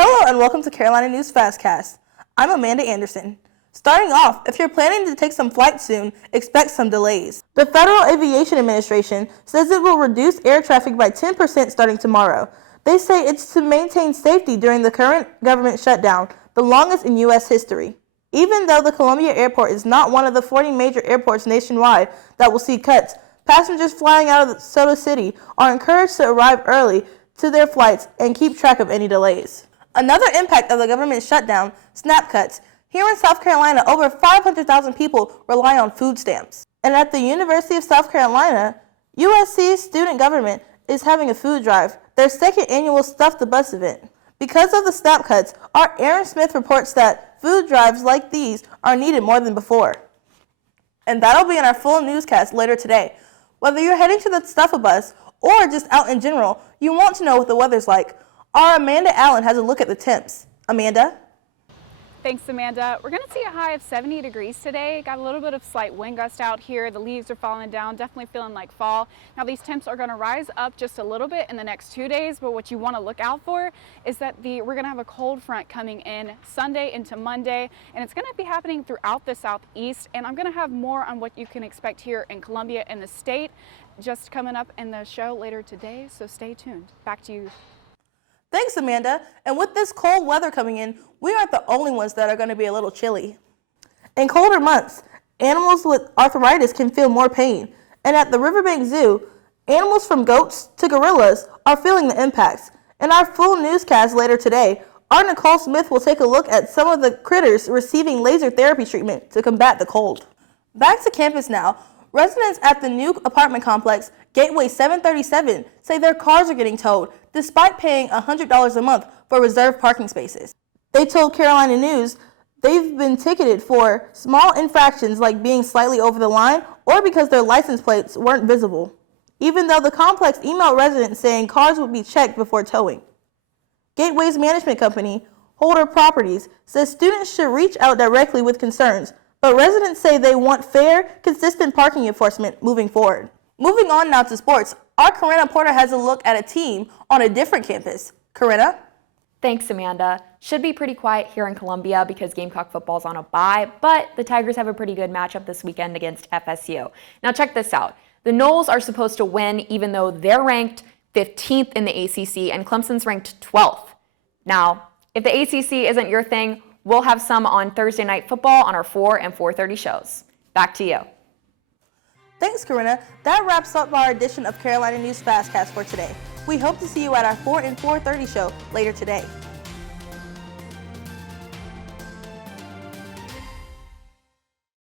Hello and welcome to Carolina News FastCast. I'm Amanda Anderson. Starting off, if you're planning to take some flights soon, expect some delays. The Federal Aviation Administration says it will reduce air traffic by 10% starting tomorrow. They say it's to maintain safety during the current government shutdown, the longest in U.S. history. Even though the Columbia Airport is not one of the 40 major airports nationwide that will see cuts, passengers flying out of Soda City are encouraged to arrive early to their flights and keep track of any delays. Another impact of the government shutdown, SNAP cuts. Here in South Carolina, over 500,000 people rely on food stamps. And at the University of South Carolina, USC's student government is having a food drive, their second annual Stuff the Bus event. Because of the SNAP cuts, our Aaron Smith reports that food drives like these are needed more than before. And that'll be in our full newscast later today. Whether you're heading to the Stuff-A-Bus or just out in general, you want to know what the weather's like. Our Amanda Allen has a look at the temps. Amanda? Thanks, Amanda. We're going to see a high of 70 degrees today. Got a little bit of slight wind gust out here. The leaves are falling down, definitely feeling like fall. Now these temps are going to rise up just a little bit in the next 2 days, but what you want to look out for is that we're going to have a cold front coming in Sunday into Monday, and it's going to be happening throughout the southeast, and I'm going to have more on what you can expect here in Columbia and the state just coming up in the show later today, so stay tuned. Back to you. Thanks, Amanda. And with this cold weather coming in, we aren't the only ones that are going to be a little chilly. In colder months, animals with arthritis can feel more pain. And at the Riverbank Zoo, animals from goats to gorillas are feeling the impacts. In our full newscast later today, our Nicole Smith will take a look at some of the critters receiving laser therapy treatment to combat the cold. Back to campus now. Residents at the new apartment complex, Gateway 737, say their cars are getting towed despite paying $100 a month for reserved parking spaces. They told Carolina News they've been ticketed for small infractions like being slightly over the line or because their license plates weren't visible, even though the complex emailed residents saying cars would be checked before towing. Gateway's management company, Holder Properties, says students should reach out directly with concerns, but residents say they want fair, consistent parking enforcement moving forward. Moving on now to sports, our Corinna Porter has a look at a team on a different campus. Corinna? Thanks, Amanda. Should be pretty quiet here in Columbia because Gamecock football's on a bye, but the Tigers have a pretty good matchup this weekend against FSU. Now check this out. The Noles are supposed to win even though they're ranked 15th in the ACC and Clemson's ranked 12th. Now, if the ACC isn't your thing, we'll have some on Thursday Night Football on our 4 and 4:30 shows. Back to you. Thanks, Corinna. That wraps up our edition of Carolina News FastCast for today. We hope to see you at our 4 and 4:30 show later today.